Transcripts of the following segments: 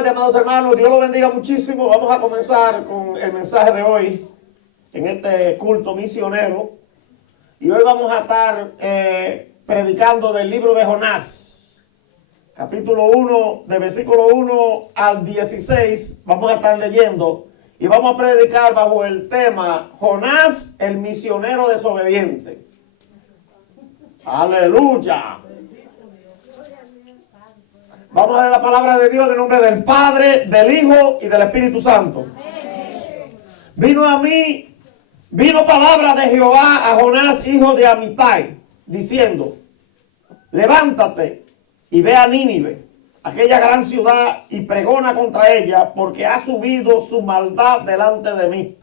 tardes, amados hermanos. Dios los bendiga muchísimo. Vamos a comenzar con el mensaje de hoy en este culto misionero. Y hoy vamos a estar predicando del libro de Jonás. Capítulo 1, de versículo 1 al 16. Vamos a estar leyendo y vamos a predicar bajo el tema Jonás, el misionero desobediente. Aleluya. Vamos a leer la palabra de Dios en el nombre del Padre, del Hijo y del Espíritu Santo. Vino palabra de Jehová a Jonás, hijo de Amitai, diciendo: levántate y ve a Nínive, aquella gran ciudad, y pregona contra ella, porque ha subido su maldad delante de mí.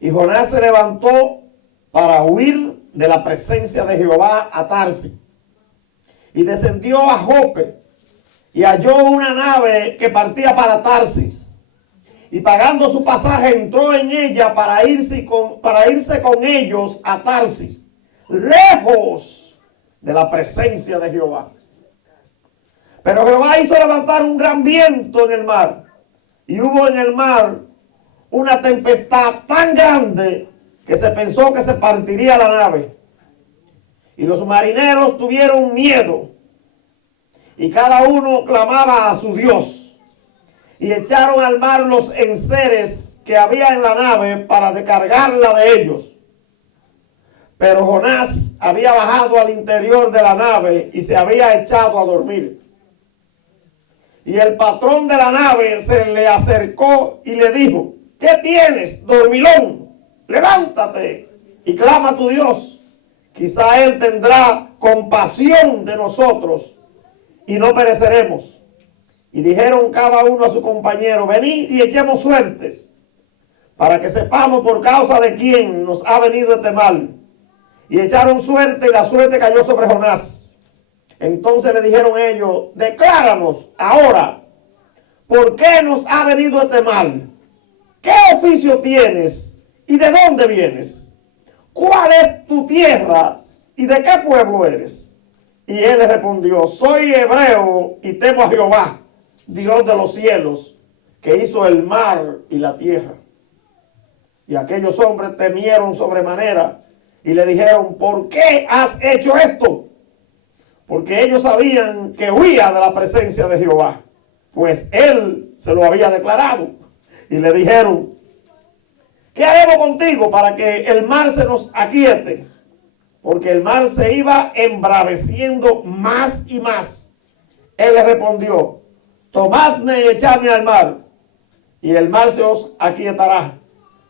Y Jonás se levantó para huir de la presencia de Jehová a Tarsis. Y descendió a Jope y halló una nave que partía para Tarsis. Y pagando su pasaje entró en ella para irse con ellos a Tarsis, lejos de la presencia de Jehová. Pero Jehová hizo levantar un gran viento en el mar, y hubo en el mar una tempestad tan grande que se pensó que se partiría la nave. Y los marineros tuvieron miedo, y cada uno clamaba a su Dios. Y echaron al mar los enseres que había en la nave para descargarla de ellos. Pero Jonás había bajado al interior de la nave y se había echado a dormir. Y el patrón de la nave se le acercó y le dijo: ¿qué tienes, dormilón? Levántate y clama a tu Dios. Quizá Él tendrá compasión de nosotros y no pereceremos. Y dijeron cada uno a su compañero: venid y echemos suertes, para que sepamos por causa de quién nos ha venido este mal. Y echaron suerte, y la suerte cayó sobre Jonás. Entonces le dijeron ellos: decláranos ahora, ¿por qué nos ha venido este mal? ¿Qué oficio tienes y de dónde vienes? ¿Cuál es tu tierra y de qué pueblo eres? Y él le respondió: soy hebreo y temo a Jehová, Dios de los cielos, que hizo el mar y la tierra. Y aquellos hombres temieron sobremanera y le dijeron: ¿por qué has hecho esto? Porque ellos sabían que huía de la presencia de Jehová, pues él se lo había declarado. Y le dijeron: ¿qué haremos contigo para que el mar se nos aquiete? Porque el mar se iba embraveciendo más y más. Él le respondió: tomadme y echadme al mar, y el mar se os aquietará.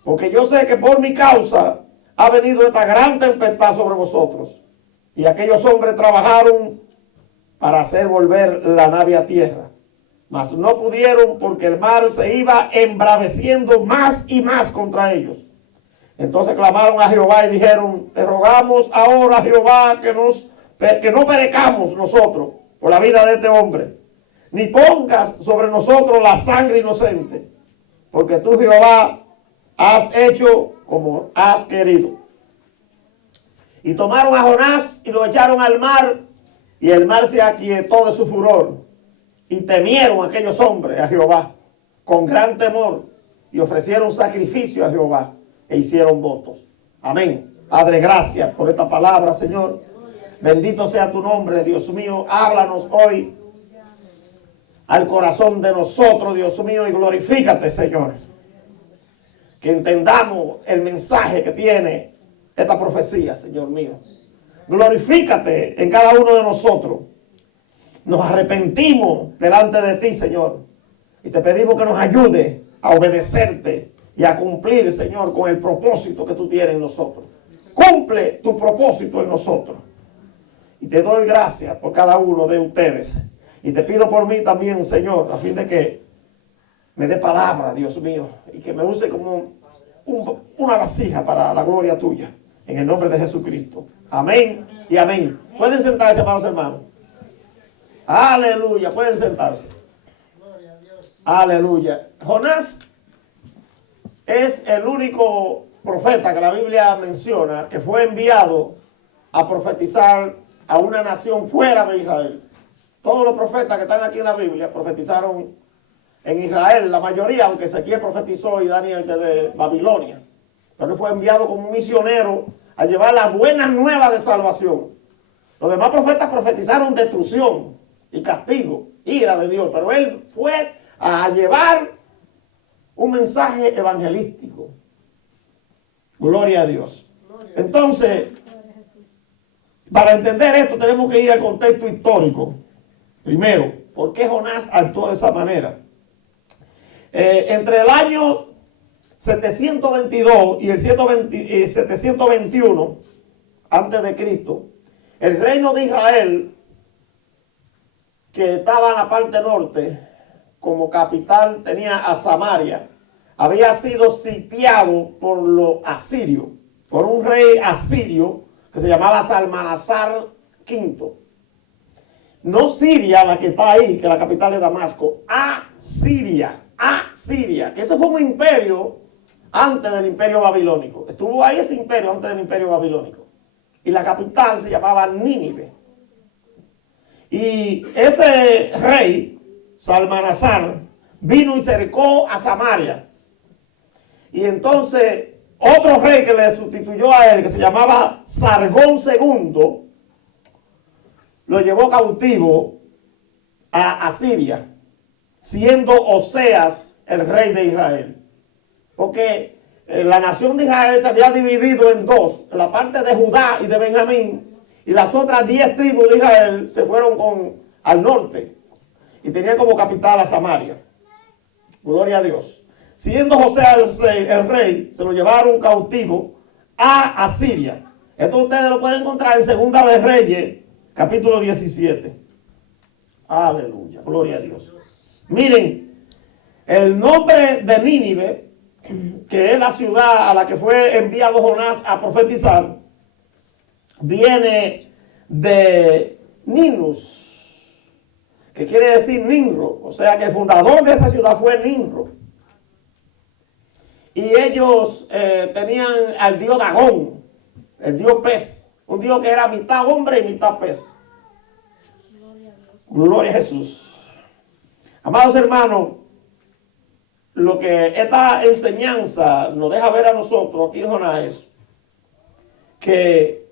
Porque yo sé que por mi causa ha venido esta gran tempestad sobre vosotros. Y aquellos hombres trabajaron para hacer volver la nave a tierra. Mas no pudieron, porque el mar se iba embraveciendo más y más contra ellos. Entonces clamaron a Jehová y dijeron: te rogamos ahora, Jehová, que no perezcamos nosotros por la vida de este hombre, ni pongas sobre nosotros la sangre inocente, porque tú, Jehová, has hecho como has querido. Y tomaron a Jonás y lo echaron al mar, y el mar se aquietó de su furor. Y temieron aquellos hombres a Jehová con gran temor, y ofrecieron sacrificio a Jehová e hicieron votos. Amén. Padre, gracias por esta palabra, Señor. Bendito sea tu nombre, Dios mío. Háblanos hoy al corazón de nosotros, Dios mío, y glorifícate, Señor. Que entendamos el mensaje que tiene esta profecía, Señor mío. Glorifícate en cada uno de nosotros. Nos arrepentimos delante de ti, Señor, y te pedimos que nos ayude a obedecerte y a cumplir, Señor, con el propósito que tú tienes en nosotros. Cumple tu propósito en nosotros. Y te doy gracias por cada uno de ustedes. Y te pido por mí también, Señor, a fin de que me dé palabra, Dios mío, y que me use como una vasija para la gloria tuya. En el nombre de Jesucristo. Amén y amén. Pueden sentarse, amados hermanos. Aleluya, pueden sentarse. Aleluya. Jonás es el único profeta que la Biblia menciona que fue enviado a profetizar a una nación fuera de Israel. Todos los profetas que están aquí en la Biblia profetizaron en Israel, la mayoría, aunque Ezequiel profetizó y Daniel desde Babilonia. Pero él fue enviado como un misionero a llevar la buena nueva de salvación. Los demás profetas profetizaron destrucción y castigo, ira de Dios, pero él fue a llevar un mensaje evangelístico. Gloria a Dios. Entonces, para entender esto tenemos que ir al contexto histórico. Primero, ¿por qué Jonás actuó de esa manera? Entre el año 722 y el 721 antes de Cristo, el reino de Israel, que estaba en la parte norte, como capital tenía a Samaria, había sido sitiado por los asirios, por un rey asirio que se llamaba Salmanasar V. No Siria, la que está ahí, que la capital es Damasco, Asiria, que eso fue un imperio antes del imperio babilónico. Estuvo ahí ese imperio antes del imperio babilónico. Y la capital se llamaba Nínive. Y ese rey, Salmanasar, vino y cercó a Samaria. Y entonces otro rey que le sustituyó a él, que se llamaba Sargón II, lo llevó cautivo a Asiria, siendo Oseas el rey de Israel. Porque la nación de Israel se había dividido en dos, la parte de Judá y de Benjamín, y las otras 10 tribus de Israel se fueron al norte y tenían como capital a Samaria. Gloria a Dios. Siendo Oseas el rey, se lo llevaron cautivo a Asiria. Esto ustedes lo pueden encontrar en Segunda de Reyes, capítulo 17. Aleluya, gloria a Dios. Miren, el nombre de Nínive, que es la ciudad a la que fue enviado Jonás a profetizar, viene de Ninus, que quiere decir Nimro. O sea que el fundador de esa ciudad fue Nimro. Y ellos tenían al dios Dagón, el dios pez, un dios que era mitad hombre y mitad pez. Gloria a Jesús. Amados hermanos, lo que esta enseñanza nos deja ver a nosotros aquí en Jonás es que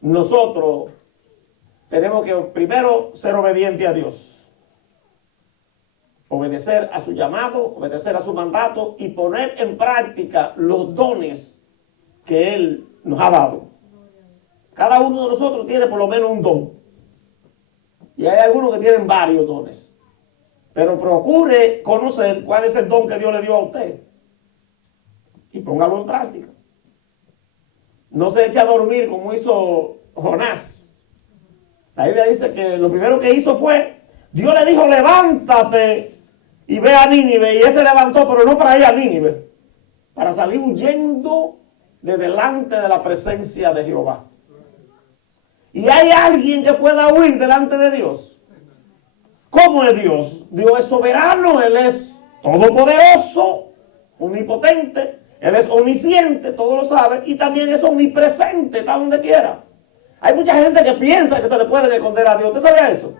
nosotros tenemos que primero ser obedientes a Dios. Obedecer a su llamado, obedecer a su mandato y poner en práctica los dones que Él nos ha dado. Cada uno de nosotros tiene por lo menos un don. Y hay algunos que tienen varios dones. Pero procure conocer cuál es el don que Dios le dio a usted. Y póngalo en práctica. No se eche a dormir como hizo Jonás. La Biblia dice que lo primero que hizo fue, Dios le dijo, levántate y ve a Nínive. Y él se levantó, pero no para ir a Nínive, para salir huyendo de delante de la presencia de Jehová. ¿Y hay alguien que pueda huir delante de Dios? ¿Cómo es Dios? Dios es soberano, Él es todopoderoso, omnipotente, Él es omnisciente, todo lo sabe, y también es omnipresente, está donde quiera. Hay mucha gente que piensa que se le puede esconder a Dios. ¿Usted sabía eso?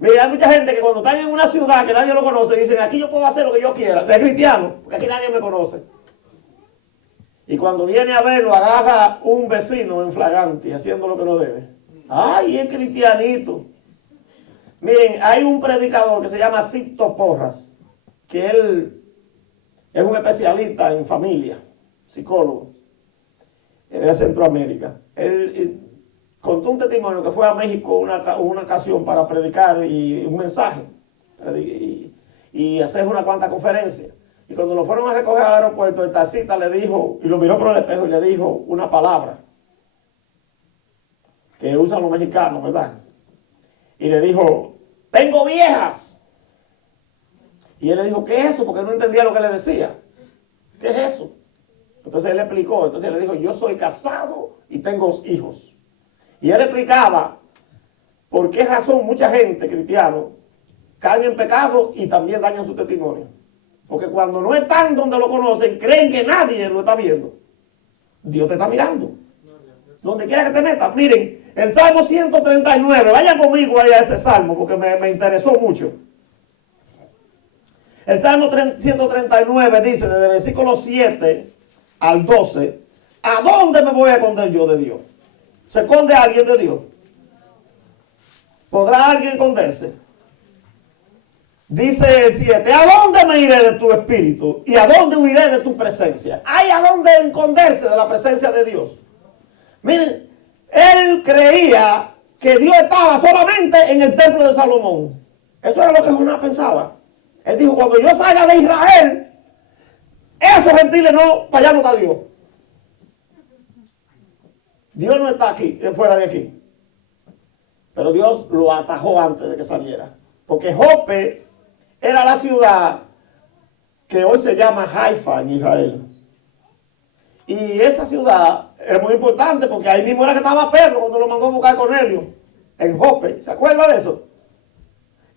Mira, hay mucha gente que cuando están en una ciudad que nadie lo conoce, dicen, aquí yo puedo hacer lo que yo quiera, ser cristiano, porque aquí nadie me conoce. Y cuando viene a verlo, agarra un vecino en flagrante, haciendo lo que no debe. ¡Ay, es cristianito! Miren, hay un predicador que se llama Sixto Porras, que él es un especialista en familia, psicólogo, de Centroamérica. Él contó un testimonio que fue a México una ocasión para predicar y un mensaje y hacer una cuanta conferencia. Y cuando lo fueron a recoger al aeropuerto, el taxista le dijo, y lo miró por el espejo y le dijo una palabra que usan los mexicanos, ¿verdad? Y le dijo, tengo viejas. Y él le dijo, ¿qué es eso? Porque no entendía lo que le decía. ¿Qué es eso? Entonces él le explicó, entonces le dijo, yo soy casado y tengo hijos. Y él explicaba por qué razón mucha gente cristiana cae en pecado y también dañan su testimonio. Porque cuando no están donde lo conocen, creen que nadie lo está viendo. Dios te está mirando. Donde quiera que te metas. Miren, El Salmo 139, vayan conmigo ahí a ese Salmo porque me interesó mucho. El Salmo 139 dice, desde el versículo 7 al 12, ¿a dónde me voy a esconder yo de Dios? ¿Se esconde alguien de Dios? ¿Podrá alguien esconderse? Dice el 7, ¿a dónde me iré de tu espíritu? ¿Y a dónde huiré de tu presencia? ¿Hay a dónde esconderse de la presencia de Dios? Miren, él creía que Dios estaba solamente en el templo de Salomón. Eso era lo que Jonás pensaba. Él dijo, cuando yo salga de Israel, esos gentiles no, para allá no está Dios. Dios no está aquí, fuera de aquí. Pero Dios lo atajó antes de que saliera. Porque Jope era la ciudad que hoy se llama Haifa en Israel. Y esa ciudad es muy importante porque ahí mismo era que estaba Pedro cuando lo mandó a buscar Cornelio, en Jope. ¿Se acuerda de eso?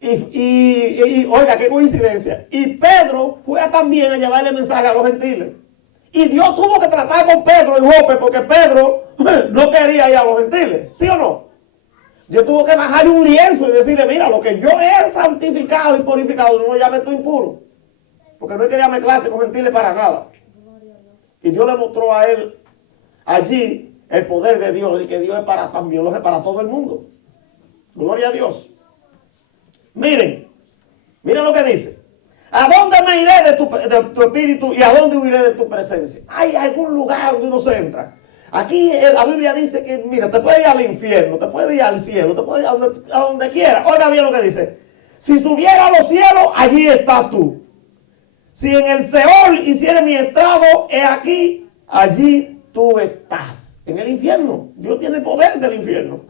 Y oiga, qué coincidencia. Y Pedro fue también a llevarle mensaje a los gentiles. Y Dios tuvo que tratar con Pedro en Jope porque Pedro no quería ir a los gentiles. ¿Sí o no? Dios tuvo que bajarle un lienzo y decirle, mira, lo que yo he santificado y purificado, no lo llames tú impuro. Porque no hay que mezclarse con gentiles para nada. Y Dios le mostró a él allí el poder de Dios y que Dios es para también, lo es para todo el mundo. Gloria a Dios. Miren lo que dice. ¿A dónde me iré de tu espíritu y a dónde huiré de tu presencia? ¿Hay algún lugar donde uno se entra? Aquí la Biblia dice que, mira, te puedes ir al infierno, te puedes ir al cielo, te puedes ir a donde quiera. Oiga bien lo que dice. Si subiera a los cielos, allí estás tú. Si en el Seol hiciera mi estrado, he aquí, allí tú estás. En el infierno. Dios tiene poder del infierno.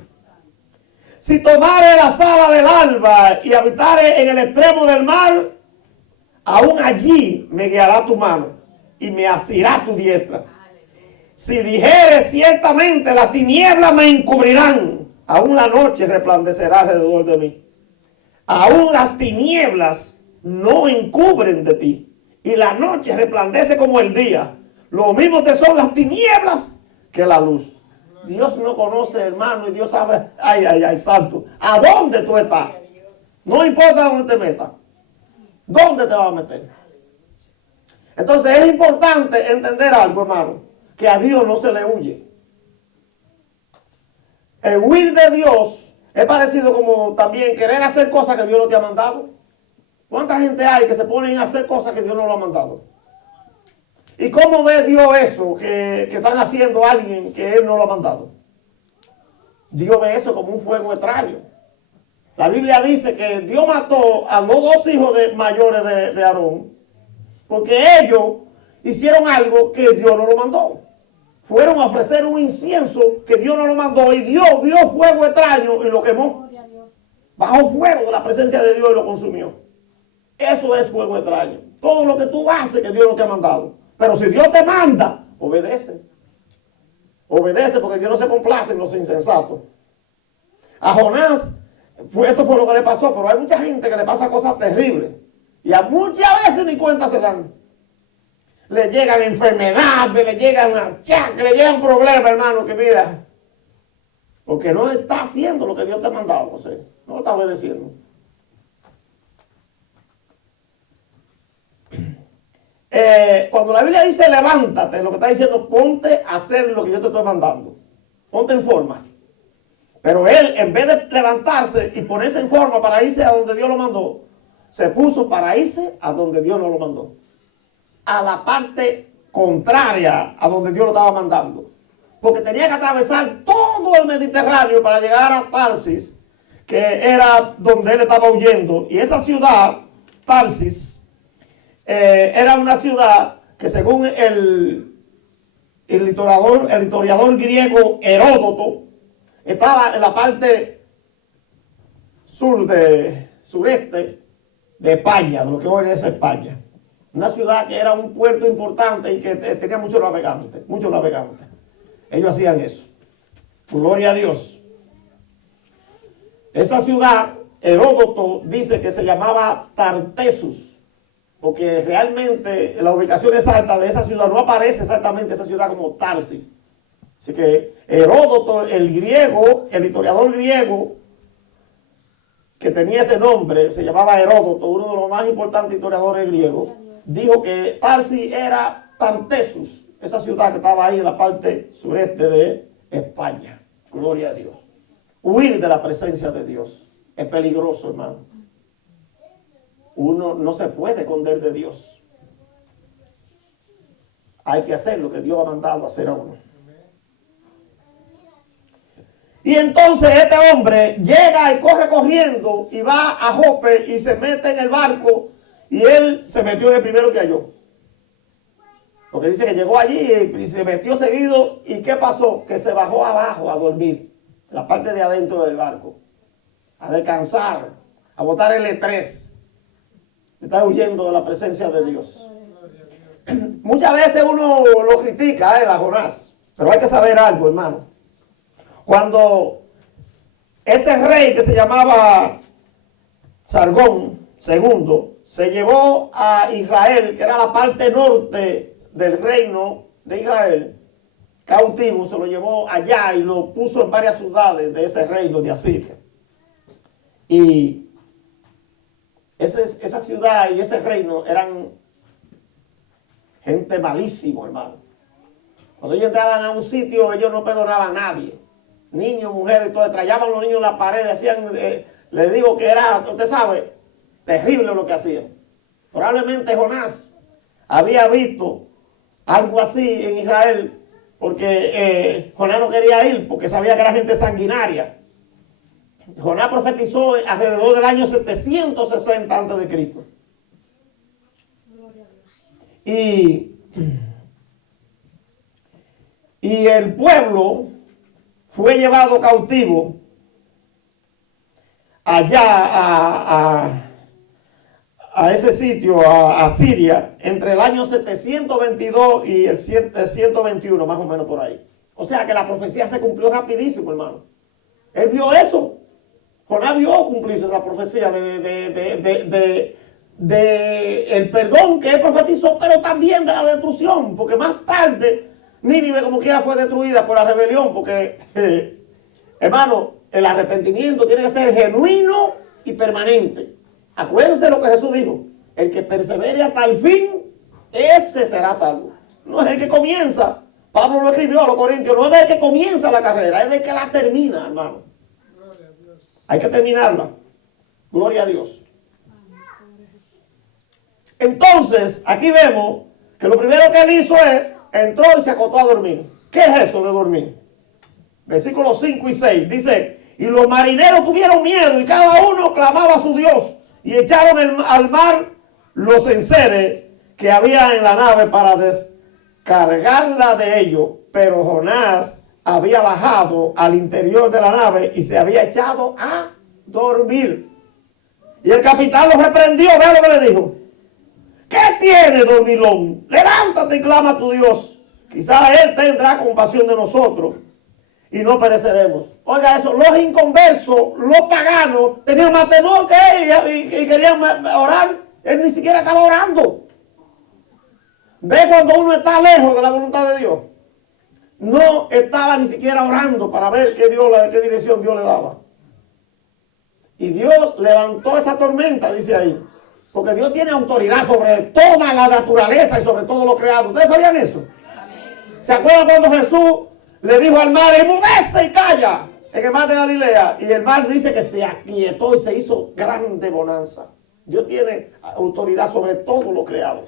Si tomare la sala del alba y habitare en el extremo del mar, aún allí me guiará tu mano y me asirá tu diestra. Si dijere ciertamente las tinieblas me encubrirán, aún la noche resplandecerá alrededor de mí. Aún las tinieblas no encubren de ti, y la noche resplandece como el día. Lo mismo te son las tinieblas que la luz. Dios no conoce, hermano, y Dios sabe, ay, santo, a dónde tú estás. No importa dónde te metas. ¿Dónde te vas a meter? Entonces es importante entender algo, hermano, que a Dios no se le huye. El huir de Dios es parecido como también querer hacer cosas que Dios no te ha mandado. ¿Cuánta gente hay que se ponen a hacer cosas que Dios no lo ha mandado? ¿Y cómo ve Dios eso que están haciendo a alguien que Él no lo ha mandado? Dios ve eso como un fuego extraño. La Biblia dice que Dios mató a los dos hijos mayores de Aarón porque ellos hicieron algo que Dios no lo mandó. Fueron a ofrecer un incienso que Dios no lo mandó y Dios vio fuego extraño y lo quemó. Bajó fuego de la presencia de Dios y lo consumió. Eso es fuego extraño. Todo lo que tú haces que Dios no te ha mandado. Pero si Dios te manda, obedece. Obedece porque Dios no se complace en los insensatos. A Jonás, esto fue lo que le pasó, pero hay mucha gente que le pasa cosas terribles. Y a muchas veces ni cuenta se dan. Le llegan enfermedades, le llegan achaques, le llegan problemas, hermano, que mira. Porque no está haciendo lo que Dios te ha mandado, José. No está obedeciendo. Cuando la Biblia dice levántate, lo que está diciendo, ponte a hacer lo que yo te estoy mandando. Ponte en forma. Pero él, en vez de levantarse y ponerse en forma para irse a donde Dios lo mandó, se puso para irse a donde Dios no lo mandó. A la parte contraria a donde Dios lo estaba mandando. Porque tenía que atravesar todo el Mediterráneo para llegar a Tarsis, que era donde él estaba huyendo. Y esa ciudad, Tarsis, era una ciudad que según el historiador griego Heródoto, estaba en la parte sureste de España, de lo que hoy es España. Una ciudad que era un puerto importante y que tenía muchos navegantes, Ellos hacían eso. Gloria a Dios. Esa ciudad, Heródoto dice que se llamaba Tartessus, porque realmente la ubicación exacta de esa ciudad no aparece exactamente esa ciudad como Tarsis. Así que Heródoto, el griego, el historiador griego, que tenía ese nombre, se llamaba Heródoto, uno de los más importantes historiadores griegos, dijo que Tarsis era Tartessus, esa ciudad que estaba ahí en la parte sureste de España. Gloria a Dios. Huir de la presencia de Dios es peligroso, hermano. Uno no se puede esconder de Dios. Hay que hacer lo que Dios ha mandado hacer a uno. Y entonces este hombre llega y corre corriendo y va a Jope y se mete en el barco, y él se metió en el primero que halló. Porque dice que llegó allí y se metió seguido. ¿Y qué pasó? Que se bajó abajo a dormir, en la parte de adentro del barco, a descansar, a botar el estrés. Está huyendo de la presencia de Dios. Muchas veces uno lo critica a Jonás, pero hay que saber algo, hermano. Cuando ese rey que se llamaba Sargón II se llevó a Israel, que era la parte norte del reino de Israel, cautivo, se lo llevó allá y lo puso en varias ciudades de ese reino de Asiria. Y esa ciudad y ese reino eran gente malísima, hermano. Cuando ellos entraban a un sitio, ellos no perdonaban a nadie. Niños, mujeres, todo, traían los niños en la pared, hacían, les digo que era, usted sabe, terrible lo que hacían. Probablemente Jonás había visto algo así en Israel, porque Jonás no quería ir, porque sabía que era gente sanguinaria. Jonás profetizó alrededor del año 760 a.C. Y el pueblo fue llevado cautivo allá a ese sitio, a Siria, entre el año 722 y el 721, más o menos por ahí. O sea que la profecía se cumplió rapidísimo, hermano. Él vio eso. Jonás vio cumplirse esa profecía de el perdón que él profetizó, pero también de la destrucción, porque más tarde Nínive como quiera fue destruida por la rebelión, porque hermano, el arrepentimiento tiene que ser genuino y permanente. Acuérdense lo que Jesús dijo: el que persevere hasta el fin, ese será salvo. No es el que comienza. Pablo lo escribió a los Corintios, no es del que comienza la carrera, es del que la termina, hermano. Hay que terminarla. Gloria a Dios. Entonces, aquí vemos que lo primero que él hizo es, entró y se acostó a dormir. ¿Qué es eso de dormir? Versículos 5 y 6 dice: y los marineros tuvieron miedo y cada uno clamaba a su Dios, y echaron al mar los enseres que había en la nave para descargarla de ellos. Pero Jonás había bajado al interior de la nave y se había echado a dormir. Y el capitán lo reprendió. Vea lo que le dijo: ¿qué tiene, dormilón? Levántate y clama a tu Dios. Quizás Él tendrá compasión de nosotros y no pereceremos. Oiga eso, los inconversos, los paganos, tenían más temor que él y querían orar. Él ni siquiera estaba orando. Ve cuando uno está lejos de la voluntad de Dios. No estaba ni siquiera orando para ver qué dirección Dios le daba. Y Dios levantó esa tormenta, dice ahí. Porque Dios tiene autoridad sobre toda la naturaleza y sobre todo lo creado. ¿Ustedes sabían eso? Amén. ¿Se acuerdan cuando Jesús le dijo al mar: enmudece y calla, en el mar de Galilea? Y el mar dice que se aquietó y se hizo grande bonanza. Dios tiene autoridad sobre todo lo creado,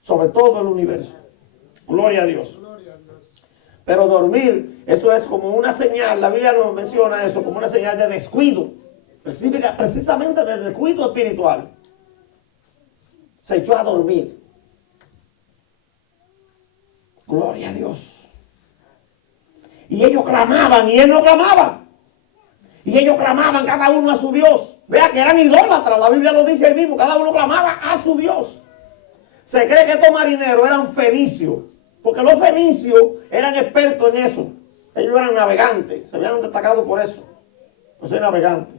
sobre todo el universo. Gloria a Dios. Pero dormir, eso es como una señal, la Biblia nos menciona eso como una señal de descuido, precisamente de descuido espiritual. Se echó a dormir. Gloria a Dios. Y ellos clamaban y él no clamaba. Y ellos clamaban cada uno a su Dios. Vea que eran idólatras, la Biblia lo dice ahí mismo, cada uno clamaba a su Dios. Se cree que estos marineros eran fenicios, porque los fenicios eran expertos en eso. Ellos eran navegantes, se habían destacado por eso, por ser navegantes.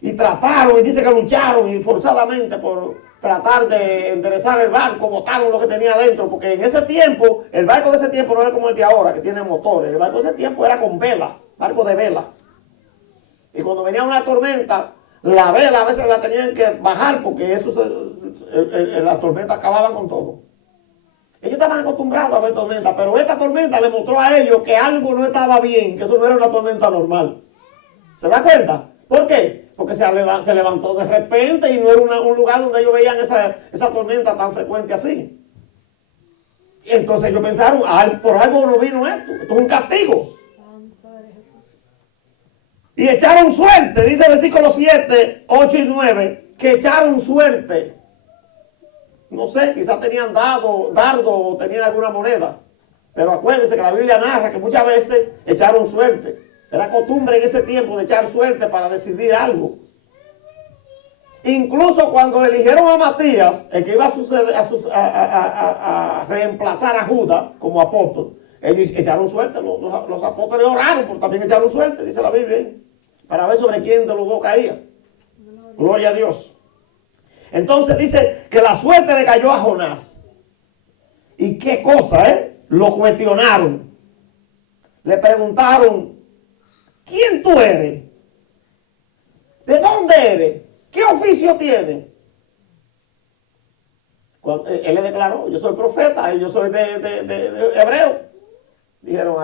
Y trataron, y dice que lucharon y forzadamente por tratar de enderezar el barco, botaron lo que tenía adentro, porque en ese tiempo, el barco de ese tiempo no era como el de ahora, que tiene motores. El barco de ese tiempo era con vela, barco de vela. Y cuando venía una tormenta, la vela a veces la tenían que bajar porque eso las tormentas acababan con todo. Ellos estaban acostumbrados a ver tormentas, pero esta tormenta le mostró a ellos que algo no estaba bien, que eso no era una tormenta normal. ¿Se da cuenta? ¿Por qué? Porque se levantó de repente y no era un lugar donde ellos veían esa tormenta tan frecuente así. Y entonces ellos pensaron, por algo no vino esto es un castigo. Y echaron suerte, dice el versículo 7, 8 y 9, que echaron suerte. No sé, quizás tenían dardo o tenían alguna moneda. Pero acuérdense que la Biblia narra que muchas veces echaron suerte. Era costumbre en ese tiempo de echar suerte para decidir algo. Incluso cuando eligieron a Matías, el que iba a reemplazar a Judas como apóstol, ellos echaron suerte. Los apóstoles oraron, pero también echaron suerte, dice la Biblia, para ver sobre quién de los dos caía. Gloria a Dios. Entonces dice que la suerte le cayó a Jonás. ¿Y qué cosa, Lo cuestionaron. Le preguntaron, ¿quién tú eres? ¿De dónde eres? ¿Qué oficio tienes? Él le declaró, yo soy profeta, yo soy de hebreo. Dijeron,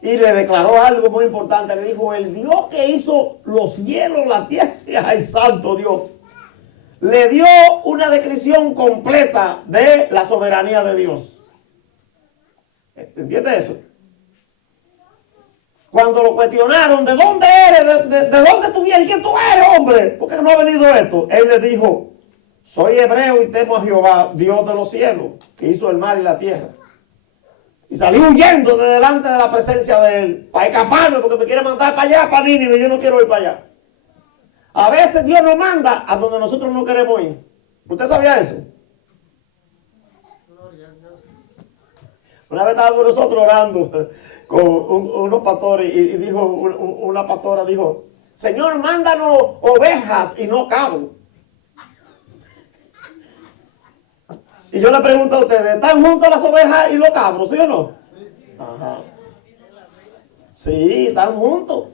y le declaró algo muy importante. Le dijo, el Dios que hizo los cielos, la tierra, ay, santo Dios. Le dio una descripción completa de la soberanía de Dios. ¿Entiendes eso? Cuando lo cuestionaron, ¿de dónde eres? ¿De dónde tú vienes? ¿Quién tú eres, hombre? ¿Por qué no ha venido esto? Él le dijo, soy hebreo y temo a Jehová, Dios de los cielos, que hizo el mar y la tierra. Y salí huyendo de delante de la presencia de él, para escaparme, porque me quiere mandar para allá, para Nínive, y yo no quiero ir para allá. A veces Dios nos manda a donde nosotros no queremos ir. ¿Usted sabía eso? Una vez estábamos nosotros orando con unos pastores y dijo, una pastora dijo, Señor, mándanos ovejas y no cabros. Y yo le pregunto a ustedes, ¿están juntos las ovejas y los cabros, sí o no? Ajá. Sí, están juntos.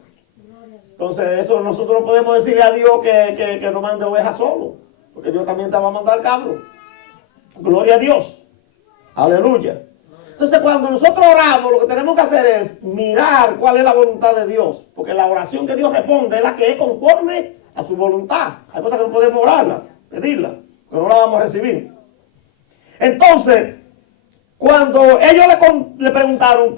Entonces eso nosotros no podemos decirle a Dios que nos mande ovejas solo, porque Dios también te va a mandar cabros. Gloria a Dios. Aleluya. Entonces cuando nosotros oramos, lo que tenemos que hacer es mirar cuál es la voluntad de Dios. Porque la oración que Dios responde es la que es conforme a su voluntad. Hay cosas que no podemos orarla, pedirla, que no la vamos a recibir. Entonces, cuando ellos le preguntaron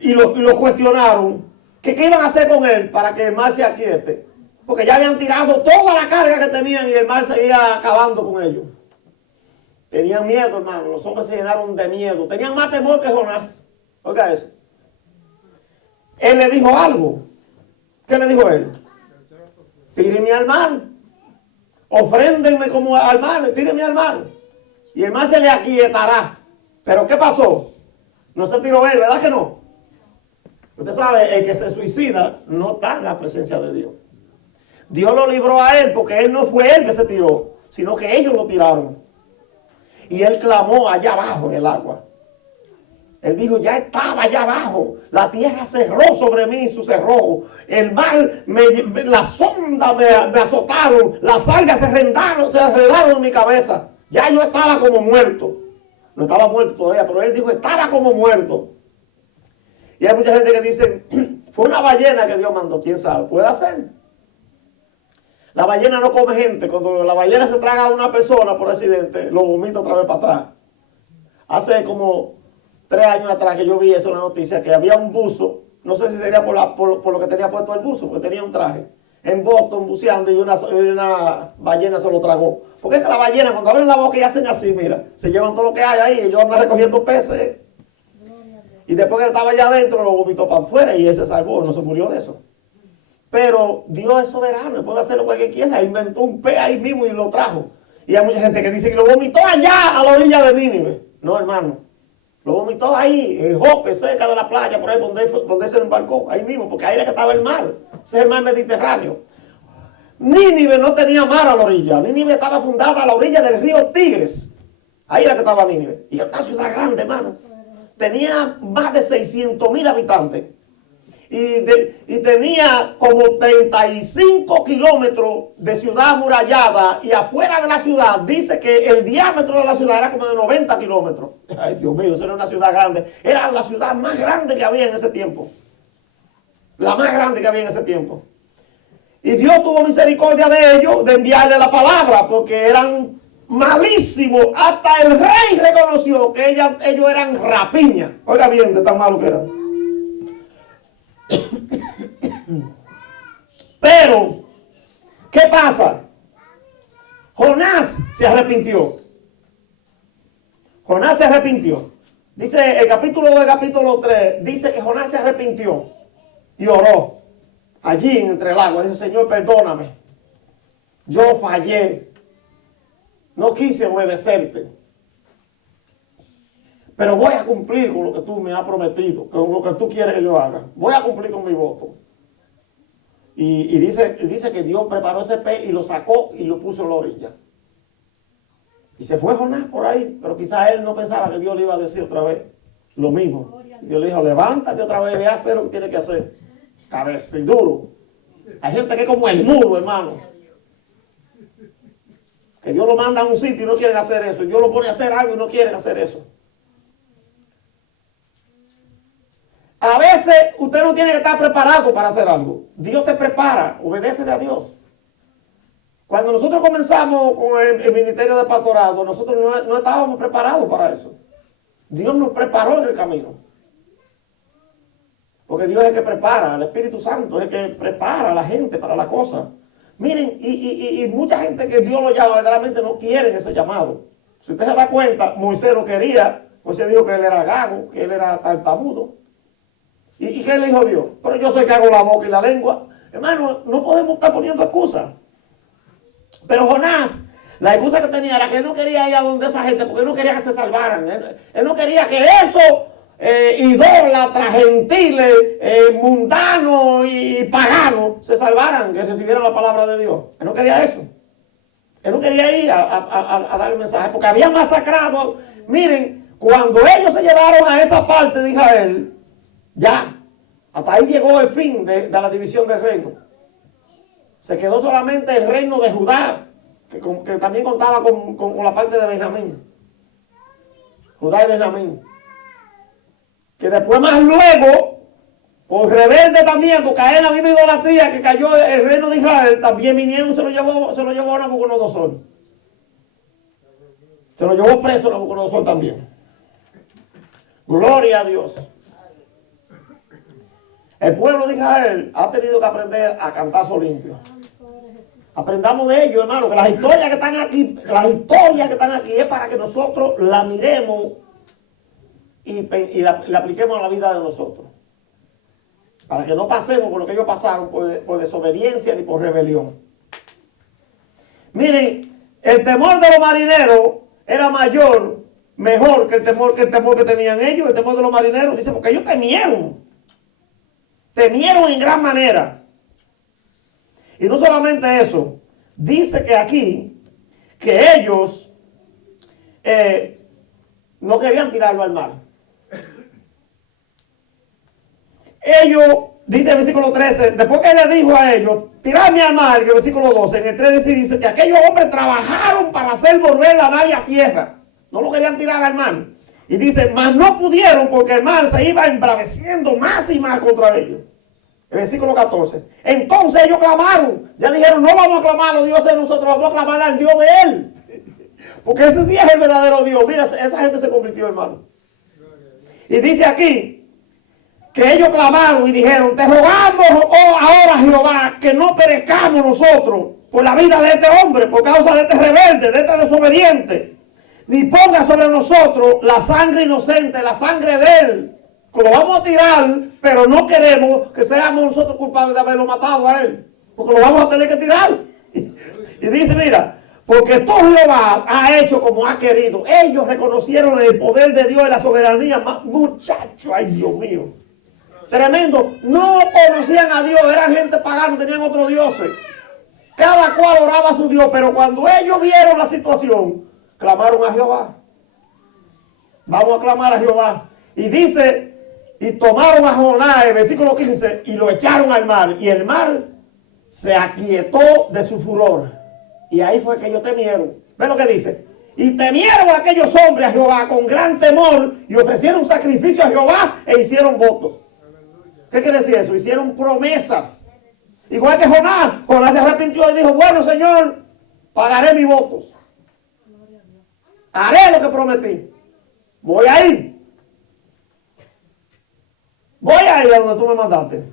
y lo cuestionaron, qué iban a hacer con él para que el mar se aquiete. Porque ya habían tirado toda la carga que tenían y el mar seguía acabando con ellos. Tenían miedo, hermano. Los hombres se llenaron de miedo. Tenían más temor que Jonás. Oiga eso. Él le dijo algo. ¿Qué le dijo él? Tírenme al mar. Ofréndenme como al mar. Tírenme al mar. Y el mar se le aquietará. Pero ¿qué pasó? No se tiró él, ¿verdad que no? Usted sabe, el que se suicida no está en la presencia de Dios. Dios lo libró a él porque él no fue él que se tiró, sino que ellos lo tiraron. Y él clamó allá abajo en el agua. Él dijo, ya estaba allá abajo. La tierra cerró sobre mí su cerrojo. El mar, las ondas me azotaron. Las algas se enredaron en mi cabeza. Ya yo estaba como muerto. No estaba muerto todavía, pero él dijo, estaba como muerto. Y hay mucha gente que dice, fue una ballena que Dios mandó. ¿Quién sabe? Puede ser. La ballena no come gente. Cuando la ballena se traga a una persona por accidente, lo vomita otra vez para atrás. Hace como 3 años atrás que yo vi eso en la noticia, que había un buzo, no sé si sería por lo que tenía puesto el buzo, porque tenía un traje, en Boston buceando y una ballena se lo tragó. Porque es que la ballena cuando abren la boca y hacen así, mira, se llevan todo lo que hay ahí, ellos andan recogiendo peces. Y después que estaba allá adentro lo vomitó para afuera y él se salvó, no se murió de eso. Pero Dios es soberano, puede hacer lo que quiera. Inventó un pez ahí mismo y lo trajo. Y hay mucha gente que dice que lo vomitó allá a la orilla de Nínive. No, hermano. Lo vomitó ahí, en Jope, cerca de la playa, por ahí donde se embarcó. Ahí mismo, porque ahí era que estaba el mar. Ese es el mar Mediterráneo. Nínive no tenía mar a la orilla. Nínive estaba fundada a la orilla del río Tigres. Ahí era que estaba Nínive. Y es una ciudad grande, hermano. Tenía más de 600,000 habitantes. Y tenía como 35 kilómetros de ciudad amurallada. Y afuera de la ciudad, dice que el diámetro de la ciudad era como de 90 kilómetros. Ay, Dios mío, eso era una ciudad grande. Era la ciudad más grande que había en ese tiempo. La más grande que había en ese tiempo. Y Dios tuvo misericordia de ellos, de enviarle la palabra, porque eran malísimos. Hasta el rey reconoció que ellos eran rapiña. Oiga bien, de tan malo que eran. Pero, ¿qué pasa? Jonás se arrepintió. Jonás se arrepintió. Dice el capítulo 2, capítulo 3, dice que Jonás se arrepintió y oró allí entre el agua. Dijo, Señor, perdóname. Yo fallé. No quise obedecerte. Pero voy a cumplir con lo que tú me has prometido, con lo que tú quieres que yo haga. Voy a cumplir con mi voto. Y dice que Dios preparó ese pez y lo sacó y lo puso en la orilla. Y se fue Jonás por ahí, pero quizás él no pensaba que Dios le iba a decir otra vez lo mismo. Dios le dijo, levántate otra vez, ve a hacer lo que tienes que hacer. Cabeza y duro. Hay gente que es como el mulo, hermano. Que Dios lo manda a un sitio y no quieren hacer eso. Y Dios lo pone a hacer algo y no quieren hacer eso. A veces usted no tiene que estar preparado para hacer algo. Dios te prepara, obedécele a Dios. Cuando nosotros comenzamos con el ministerio de pastorado, nosotros no estábamos preparados para eso. Dios nos preparó en el camino. Porque Dios es el que prepara, el Espíritu Santo es el que prepara a la gente para la cosa. Miren, y mucha gente que Dios lo llama, verdaderamente no quiere ese llamado. Si usted se da cuenta, Moisés no quería. Moisés dijo que él era gago, que él era tartamudo. ¿Y qué le dijo Dios? Pero yo sé que hago la boca y la lengua. Hermano, no podemos estar poniendo excusas. Pero Jonás, la excusa que tenía era que él no quería ir a donde esa gente, porque él no quería que se salvaran. Él no quería que esos idólatras, gentiles, mundanos y paganos se salvaran, que recibieran la palabra de Dios. Él no quería eso. Él no quería ir a dar el mensaje, porque había masacrado. Miren, cuando ellos se llevaron a esa parte de Israel, ya, hasta ahí llegó el fin de la división del reino. Se quedó solamente el reino de Judá, que también contaba con la parte de Benjamín. Judá y Benjamín. Que después más luego, por rebelde también, por caer en la misma idolatría que cayó el reino de Israel, también vinieron y se lo llevó a Nabucodonosor. Se lo llevó preso a Nabucodonosor también. Gloria a Dios. El pueblo de Israel ha tenido que aprender a cantazo limpio. Aprendamos de ellos, hermano, que las historias que están aquí es para que nosotros la miremos y la apliquemos a la vida de nosotros. Para que no pasemos por lo que ellos pasaron, por desobediencia ni por rebelión. Miren, el temor de los marineros era mejor que el temor que tenían ellos. El temor de los marineros, dice, porque ellos temieron en gran manera. Y no solamente eso, dice que aquí, que ellos no querían tirarlo al mar. Ellos, dice el versículo 13, después que le dijo a ellos, tiradme al mar, que el versículo 12, en el 13 dice que aquellos hombres trabajaron para hacer volver la nave a tierra. No lo querían tirar al mar. Y dice, mas no pudieron porque el mar se iba embraveciendo más y más contra ellos. El versículo 14. Entonces ellos clamaron. Ya dijeron, no vamos a clamar a los dioses de nosotros, vamos a clamar al Dios de él. Porque ese sí es el verdadero Dios. Mira, esa gente se convirtió, hermano. Y dice aquí que ellos clamaron y dijeron, te rogamos ahora, Jehová, que no perezcamos nosotros por la vida de este hombre, por causa de este rebelde, de este desobediente. Ni ponga sobre nosotros la sangre inocente, la sangre de él. Lo vamos a tirar, pero no queremos que seamos nosotros culpables de haberlo matado a él. Porque lo vamos a tener que tirar. Y dice, mira, porque tú, Jehová, has hecho como has querido. Ellos reconocieron el poder de Dios y la soberanía. Muchachos, ay Dios mío. Tremendo. No conocían a Dios, eran gente pagana, tenían otros dioses. Cada cual oraba a su Dios, pero cuando ellos vieron la situación, clamaron a Jehová. Vamos a clamar a Jehová. Y dice, y tomaron a Jonás, el versículo 15, y lo echaron al mar. Y el mar se aquietó de su furor. Y ahí fue que ellos temieron. ¿Ven lo que dice? Y temieron a aquellos hombres a Jehová con gran temor y ofrecieron sacrificio a Jehová e hicieron votos. ¿Qué quiere decir eso? Hicieron promesas. Igual que Jonás. Jonás se arrepintió y dijo, bueno, Señor, pagaré mis votos. Haré lo que prometí. Voy a ir. Voy a ir a donde tú me mandaste.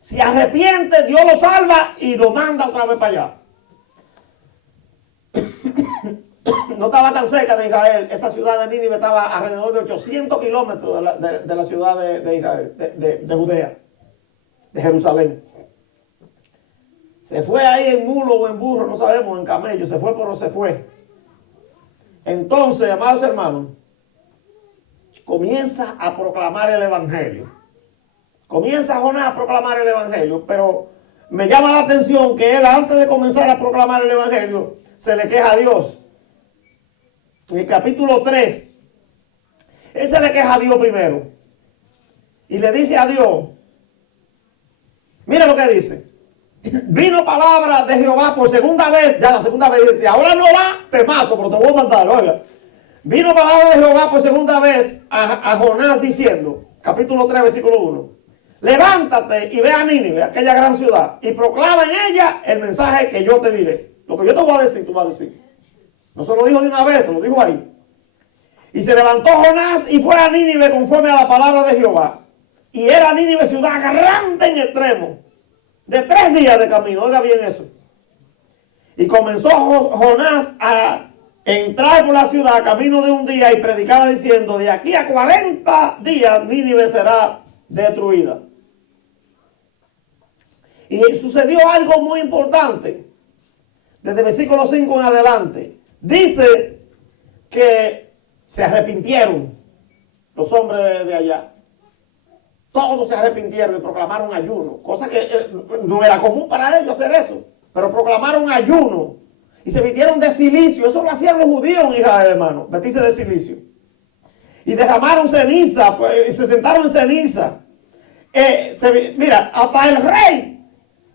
Si arrepiente, Dios lo salva y lo manda otra vez para allá. No estaba tan cerca de Israel. Esa ciudad de Nínive estaba alrededor de 800 kilómetros de la ciudad de Israel, de Judea, de Jerusalén. Se fue ahí en mulo o en burro, no sabemos, en camello. Se fue, pero se fue. Entonces, amados hermanos, comienza a proclamar el evangelio. Comienza Jonás a proclamar el evangelio, pero me llama la atención que él, antes de comenzar a proclamar el evangelio, se le queja a Dios. En el capítulo 3, él se le queja a Dios primero. Y le dice a Dios, mira lo que dice. Vino palabra de Jehová por segunda vez, ya la segunda vez dice, ahora no va, te mato, pero te voy a mandar, oiga. Vino palabra de Jehová por segunda vez a Jonás diciendo, capítulo 3, versículo 1. Levántate y ve a Nínive, aquella gran ciudad, y proclama en ella el mensaje que yo te diré. Lo que yo te voy a decir, tú vas a decir. No se lo dijo de una vez, se lo dijo ahí. Y se levantó Jonás y fue a Nínive conforme a la palabra de Jehová. Y era Nínive ciudad grande en extremo, de 3 días de camino. Oiga bien eso. Y comenzó Jonás a entrar por la ciudad camino de un día y predicaba diciendo, de aquí a 40 días Nínive será destruida. Y sucedió algo muy importante. Desde el versículo 5 en adelante. Dice que se arrepintieron los hombres de allá. Todos se arrepintieron y proclamaron ayuno. Cosa que no era común para ellos hacer eso. Pero proclamaron ayuno. Y se vistieron de silicio. Eso lo hacían los judíos en Israel, hermano. Vestirse de silicio. Y derramaron ceniza. Pues, y se sentaron en ceniza. Mira, hasta el rey.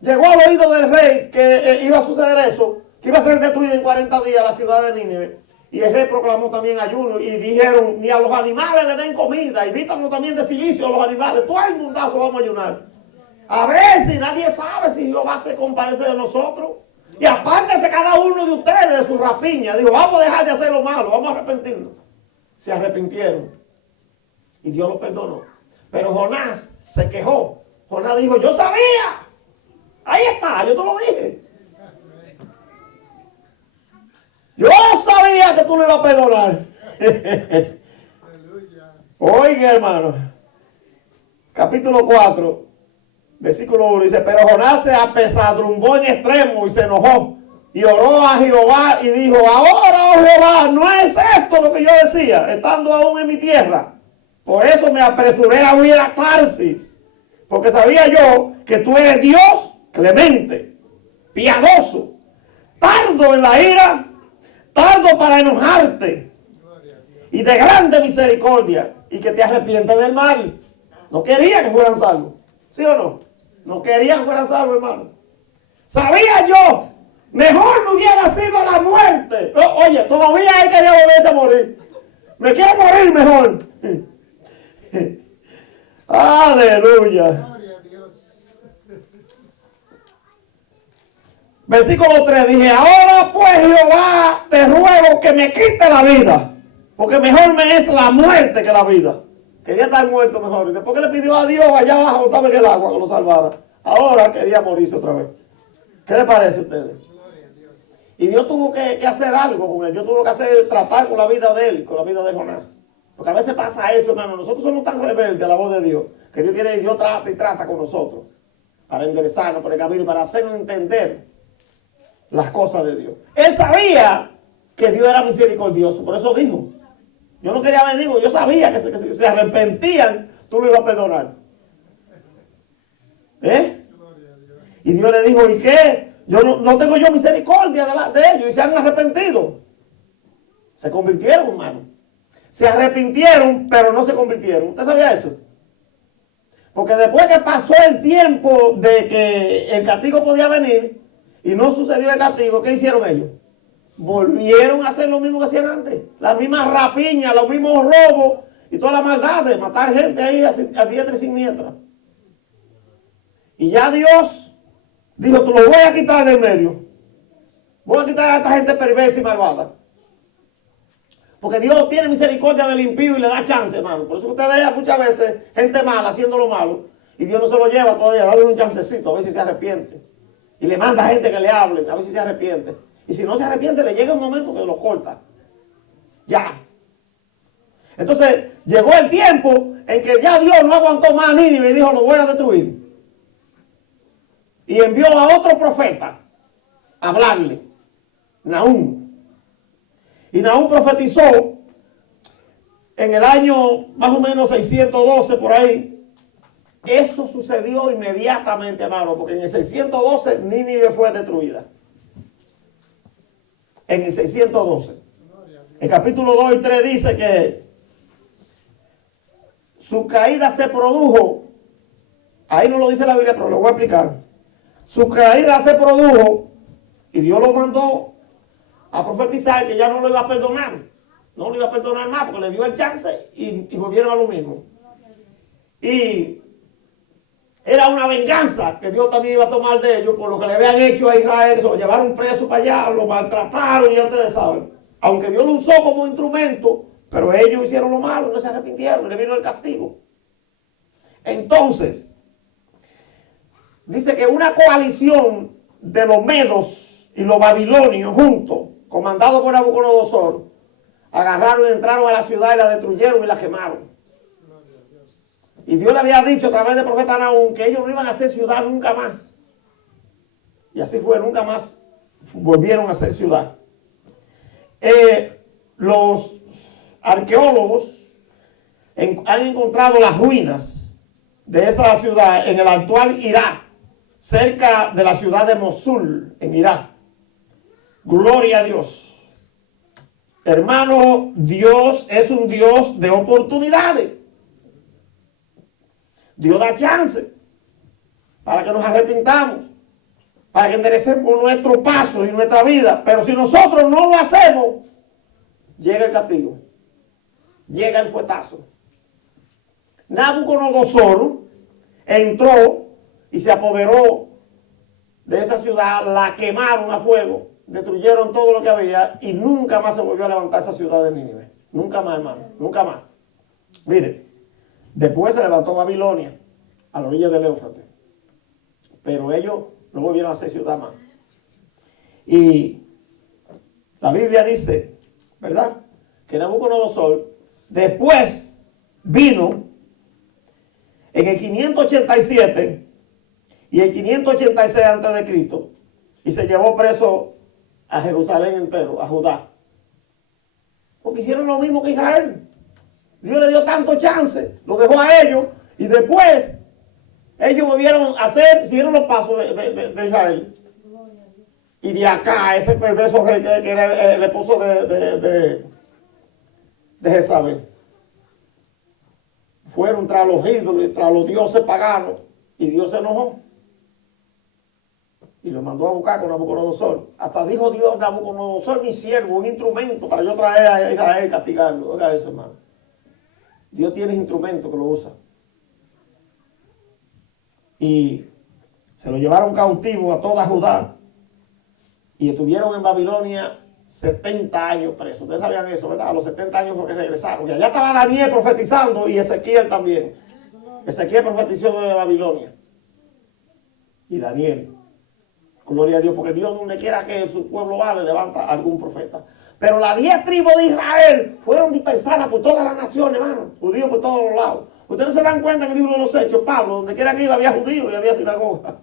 Llegó al oído del rey que iba a suceder eso. Que iba a ser destruida en 40 días la ciudad de Nínive. Y el rey proclamó también ayuno. Y dijeron, ni a los animales le den comida. Y vístanos también de silicio a los animales. Todo el mundazo vamos a ayunar. A ver si nadie sabe si Jehová se compadece de nosotros. Y apártese cada uno de ustedes de su rapiña. Dijo, vamos a dejar de hacer lo malo, vamos a arrepentirnos. Se arrepintieron. Y Dios los perdonó. Pero Jonás se quejó. Jonás dijo, yo sabía. Ahí está, yo te lo dije. Yo sabía que tú lo ibas a perdonar. Oiga, hermano. Capítulo 4. Versículo 1 dice, pero Jonás se apesadrumbó en extremo y se enojó. Y oró a Jehová y dijo, ahora, oh Jehová, no es esto lo que yo decía, estando aún en mi tierra. Por eso me apresuré a huir a Tarsis. Porque sabía yo que tú eres Dios clemente, piadoso, tardo en la ira, tardo para enojarte y de grande misericordia y que te arrepientes del mal. No quería que fueran salvos. ¿Sí o no? No quería que fueran salvos, hermano. Sabía yo, mejor me hubiera sido la muerte. Oye, todavía él quería volverse a morir. Me quiero morir mejor. Aleluya. Versículo 3, dije, ahora pues Jehová, te ruego que me quite la vida, porque mejor me es la muerte que la vida. Quería estar muerto mejor. Y después que le pidió a Dios allá abajo, estaba en el agua que lo salvara. Ahora quería morirse otra vez. ¿Qué le parece a ustedes? Y Dios tuvo que hacer algo con él. Dios tuvo que tratar con la vida de él, con la vida de Jonás. Porque a veces pasa eso, hermano. Nosotros somos tan rebeldes a la voz de Dios, que Dios trata y trata con nosotros. Para enderezarnos por el camino y para hacernos entender las cosas de Dios. Él sabía que Dios era misericordioso, por eso dijo, yo no quería venir, porque yo sabía que si se arrepentían, tú lo ibas a perdonar. Y Dios le dijo, ¿y qué? Yo no tengo yo misericordia de ellos y se han arrepentido. Se convirtieron, hermano. Se arrepintieron, pero no se convirtieron. ¿Usted sabía eso? Porque después que pasó el tiempo de que el castigo podía venir y no sucedió el castigo, ¿qué hicieron ellos? Volvieron a hacer lo mismo que hacían antes. Las mismas rapiñas, los mismos robos y toda la maldad de matar gente ahí a diestra y siniestra. Y ya Dios dijo, te lo voy a quitar del medio. Voy a quitar a esta gente perversa y malvada. Porque Dios tiene misericordia del impío y le da chance, hermano. Por eso usted ve muchas veces gente mala haciendo lo malo y Dios no se lo lleva todavía, dale un chancecito a ver si se arrepiente. Y le manda a gente que le hable a ver si se arrepiente. Y si no se arrepiente, le llega un momento que lo corta. Ya. Entonces, llegó el tiempo en que ya Dios no aguantó más a Nínive y dijo, lo voy a destruir. Y envió a otro profeta a hablarle, Nahum. Y Nahum profetizó en el año más o menos 612 por ahí. Eso sucedió inmediatamente, hermano, porque en el 612 Nínive fue destruida. En el 612. El capítulo 2 y 3 dice que su caída se produjo. Ahí no lo dice la Biblia, pero lo voy a explicar. Su caída se produjo y Dios lo mandó a profetizar que ya no lo iba a perdonar. No lo iba a perdonar más porque le dio el chance y volvieron a lo mismo. Y era una venganza que Dios también iba a tomar de ellos por lo que le habían hecho a Israel. Se lo llevaron preso para allá, lo maltrataron y ya ustedes saben. Aunque Dios lo usó como instrumento, pero ellos hicieron lo malo, no se arrepintieron, le vino el castigo. Entonces, dice que una coalición de los medos y los babilonios juntos, comandados por Nabucodonosor, agarraron y entraron a la ciudad y la destruyeron y la quemaron. Y Dios le había dicho a través del profeta Nahum que ellos no iban a hacer ciudad nunca más. Y así fue, nunca más volvieron a ser ciudad. Los arqueólogos han encontrado las ruinas de esa ciudad en el actual Irak, cerca de la ciudad de Mosul, en Irak. Gloria a Dios. Hermano, Dios es un Dios de oportunidades. Dios da chance para que nos arrepintamos, para que enderecemos nuestro paso y nuestra vida. Pero si nosotros no lo hacemos, llega el castigo, llega el fuetazo. Nabucodonosor entró y se apoderó de esa ciudad, la quemaron a fuego, destruyeron todo lo que había y nunca más se volvió a levantar esa ciudad de Nínive. Nunca más, hermano, nunca más. Mire, después se levantó Babilonia a la orilla del Éufrates, pero ellos no volvieron a ser ciudad más. Y la Biblia dice, ¿verdad?, que Nabucodonosor después vino en el 587 y el 586 antes de Cristo y se llevó preso a Jerusalén entero, a Judá, porque hicieron lo mismo que Israel. Dios le dio tanto chance, lo dejó a ellos y después ellos volvieron a hacer, siguieron los pasos de Israel. Y de acá, ese perverso rey que era el esposo de Jezabel, fueron tras los ídolos y tras los dioses paganos y Dios se enojó y lo mandó a buscar con Nabucodonosor. Hasta dijo Dios, Nabucodonosor, mi siervo, un instrumento para yo traer a Israel y castigarlo. Oiga eso, hermano. Dios tiene instrumentos que lo usa. Y se lo llevaron cautivo a toda Judá y estuvieron en Babilonia 70 años presos. Ustedes sabían eso, ¿verdad? A los 70 años porque regresaron. Y allá estaba Daniel profetizando y Ezequiel también. Ezequiel profetizó desde Babilonia. Y Daniel. Gloria a Dios, porque Dios donde quiera que su pueblo va le levanta a algún profeta. Pero las 10 tribus de Israel fueron dispersadas por todas las naciones, hermano. Judíos por todos los lados. Ustedes se dan cuenta en el libro de los Hechos, Pablo, donde quiera que iba había judíos y había sinagoga.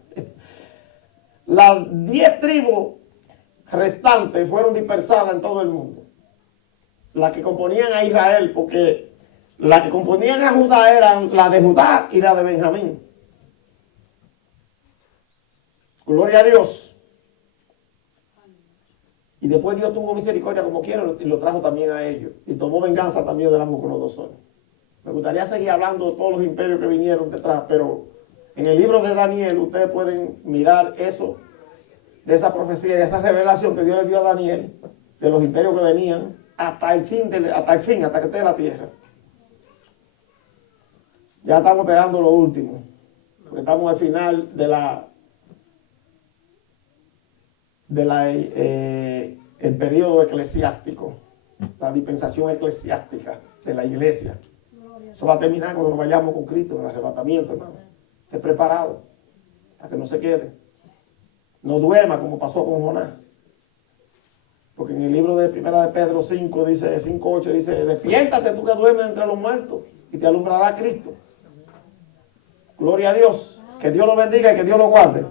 Las 10 tribus restantes fueron dispersadas en todo el mundo. Las que componían a Israel, porque las que componían a Judá eran la de Judá y la de Benjamín. Gloria a Dios. Y después Dios tuvo misericordia como quiera y lo trajo también a ellos. Y tomó venganza también de Nabucodonosor. Me gustaría seguir hablando de todos los imperios que vinieron detrás, pero en el libro de Daniel ustedes pueden mirar eso, de esa profecía y esa revelación que Dios le dio a Daniel, de los imperios que venían, hasta el fin, hasta que esté la tierra. Ya estamos esperando lo último, porque estamos al final el periodo eclesiástico, la dispensación eclesiástica de la iglesia. Eso va a terminar cuando nos vayamos con Cristo en el arrebatamiento, hermano. Esté preparado para que no se quede. No duerma como pasó con Jonás. Porque en el libro de Primera de Pedro 5, dice 5:8, dice, despiértate tú que duermes entre los muertos y te alumbrará Cristo. Gloria a Dios. Que Dios lo bendiga y que Dios lo guarde.